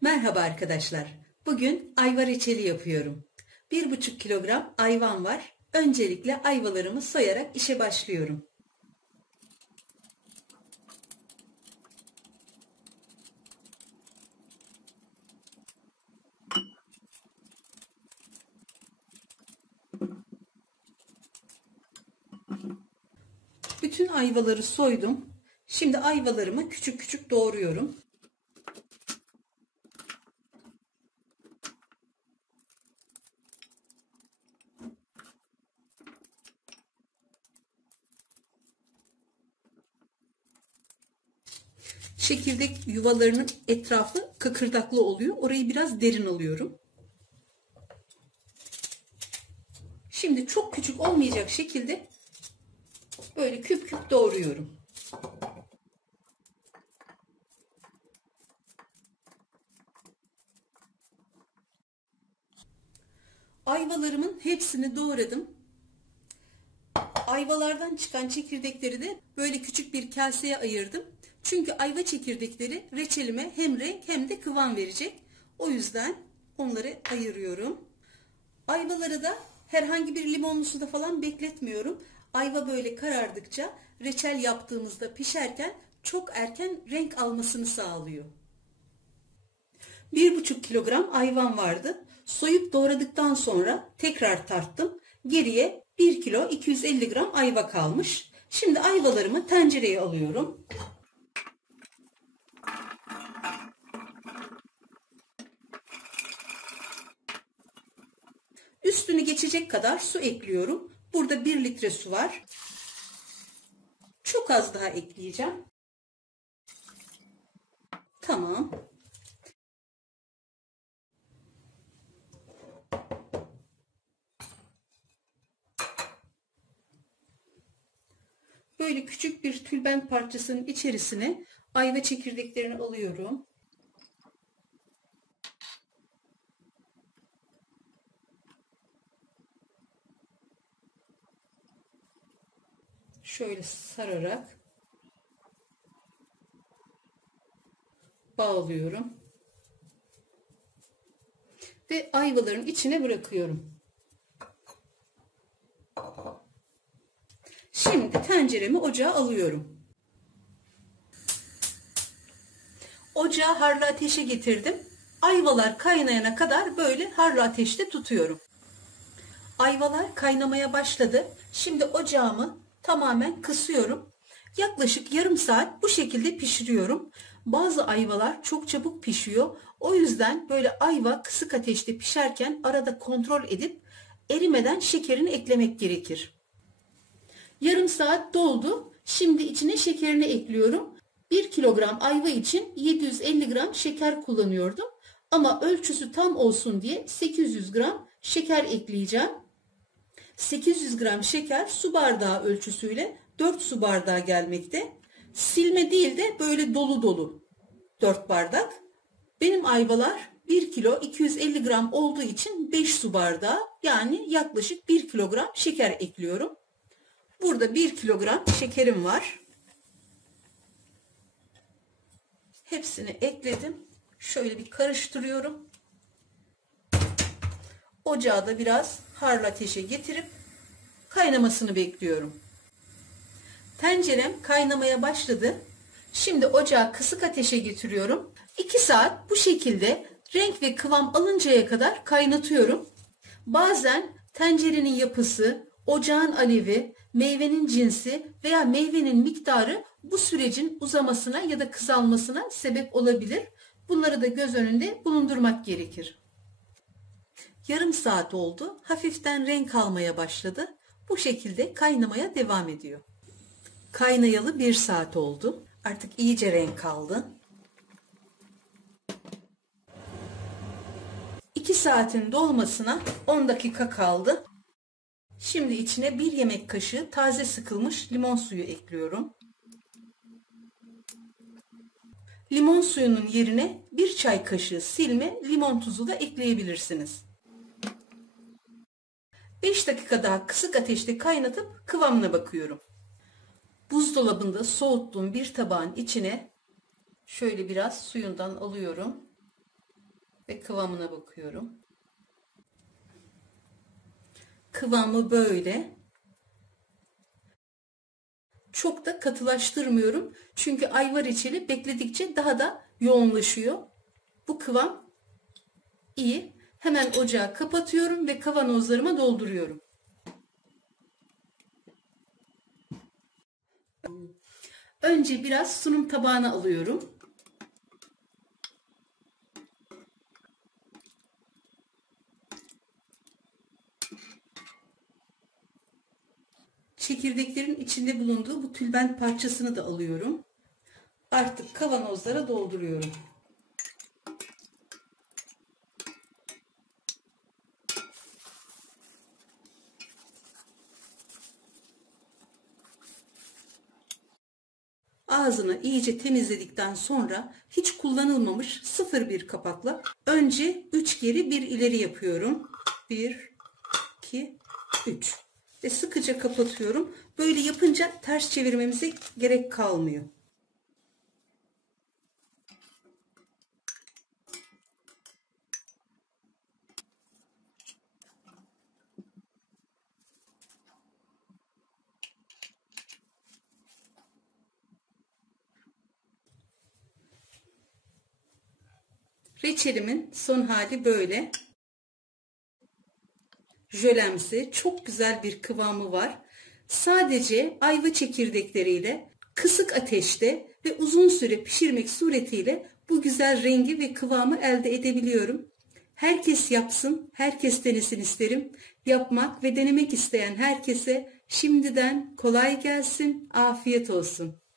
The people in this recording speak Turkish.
Merhaba arkadaşlar. Bugün ayva reçeli yapıyorum. 1,5 kilogram ayvam var. Öncelikle ayvalarımı soyarak işe başlıyorum. Bütün ayvaları soydum. Şimdi ayvalarımı küçük küçük doğruyorum. Çekirdek yuvalarının etrafı kıkırdaklı oluyor. Orayı biraz derin alıyorum. Şimdi çok küçük olmayacak şekilde böyle küp küp doğruyorum. Ayvalarımın hepsini doğradım. Ayvalardan çıkan çekirdekleri de böyle küçük bir kaseye ayırdım. Çünkü ayva çekirdekleri reçelime hem renk hem de kıvam verecek. O yüzden onları ayırıyorum. Ayvaları da herhangi bir limonlu suda falan bekletmiyorum. Ayva böyle karardıkça reçel yaptığımızda pişerken çok erken renk almasını sağlıyor. 1,5 kilogram ayvam vardı. Soyup doğradıktan sonra tekrar tarttım. Geriye 1 kilo 250 gram ayva kalmış. Şimdi ayvalarımı tencereye alıyorum. Üstünü geçecek kadar su ekliyorum. Burada 1 litre su var. Çok az daha ekleyeceğim. Tamam. Böyle küçük bir tülbent parçasının içerisine ayva çekirdeklerini alıyorum. Şöyle sararak bağlıyorum. Ve ayvaların içine bırakıyorum. Şimdi tenceremi ocağa alıyorum. Ocağı harlı ateşe getirdim. Ayvalar kaynayana kadar böyle harlı ateşte tutuyorum. Ayvalar kaynamaya başladı. Şimdi ocağımı tamamen kısıyorum. Yaklaşık yarım saat bu şekilde pişiriyorum. Bazı ayvalar çok çabuk pişiyor. O yüzden böyle ayva kısık ateşte pişerken arada kontrol edip erimeden şekerini eklemek gerekir. Yarım saat doldu. Şimdi içine şekerini ekliyorum. 1 kilogram ayva için 750 gram şeker kullanıyordum. Ama ölçüsü tam olsun diye 800 gram şeker ekleyeceğim. 800 gram şeker su bardağı ölçüsüyle 4 su bardağı gelmekte. Silme değil de böyle dolu dolu 4 bardak. Benim ayvalar 1 kilo 250 gram olduğu için 5 su bardağı, yani yaklaşık 1 kilogram şeker ekliyorum. Burada 1 kilogram şekerim var. Hepsini ekledim. Şöyle bir karıştırıyorum. Ocağı da biraz harlı ateşe getirip kaynamasını bekliyorum. Tencerem kaynamaya başladı. Şimdi ocağı kısık ateşe getiriyorum. 2 saat bu şekilde renk ve kıvam alıncaya kadar kaynatıyorum. Bazen tencerenin yapısı, ocağın alevi, meyvenin cinsi veya meyvenin miktarı bu sürecin uzamasına ya da kısalmasına sebep olabilir. Bunları da göz önünde bulundurmak gerekir. Yarım saat oldu. Hafiften renk almaya başladı. Bu şekilde kaynamaya devam ediyor. Kaynayalı 1 saat oldu. Artık iyice renk aldı. 2 saatin dolmasına 10 dakika kaldı. Şimdi içine 1 yemek kaşığı taze sıkılmış limon suyu ekliyorum. Limon suyunun yerine 1 çay kaşığı silme limon tuzu da ekleyebilirsiniz. 5 dakika daha kısık ateşte kaynatıp kıvamına bakıyorum. Buzdolabında soğuttuğum bir tabağın içine şöyle biraz suyundan alıyorum. ve kıvamına bakıyorum. Kıvamı böyle. Çok da katılaştırmıyorum. Çünkü ayva reçeli bekledikçe daha da yoğunlaşıyor. Bu kıvam iyi. Hemen ocağı kapatıyorum ve kavanozlarıma dolduruyorum. Önce biraz sunum tabağına alıyorum. Çekirdeklerin içinde bulunduğu bu tülbent parçasını da alıyorum. Artık kavanozlara dolduruyorum. Ağzını iyice temizledikten sonra hiç kullanılmamış 0,1 kapakla önce 3 geri 1 ileri yapıyorum. 1, 2, 3 ve sıkıca kapatıyorum. Böyle yapınca ters çevirmemize gerek kalmıyor. Reçelimin son hali böyle. Jölemsi, çok güzel bir kıvamı var. Sadece ayva çekirdekleriyle kısık ateşte ve uzun süre pişirmek suretiyle bu güzel rengi ve kıvamı elde edebiliyorum. Herkes yapsın, herkes denesin isterim. Yapmak ve denemek isteyen herkese şimdiden kolay gelsin, afiyet olsun.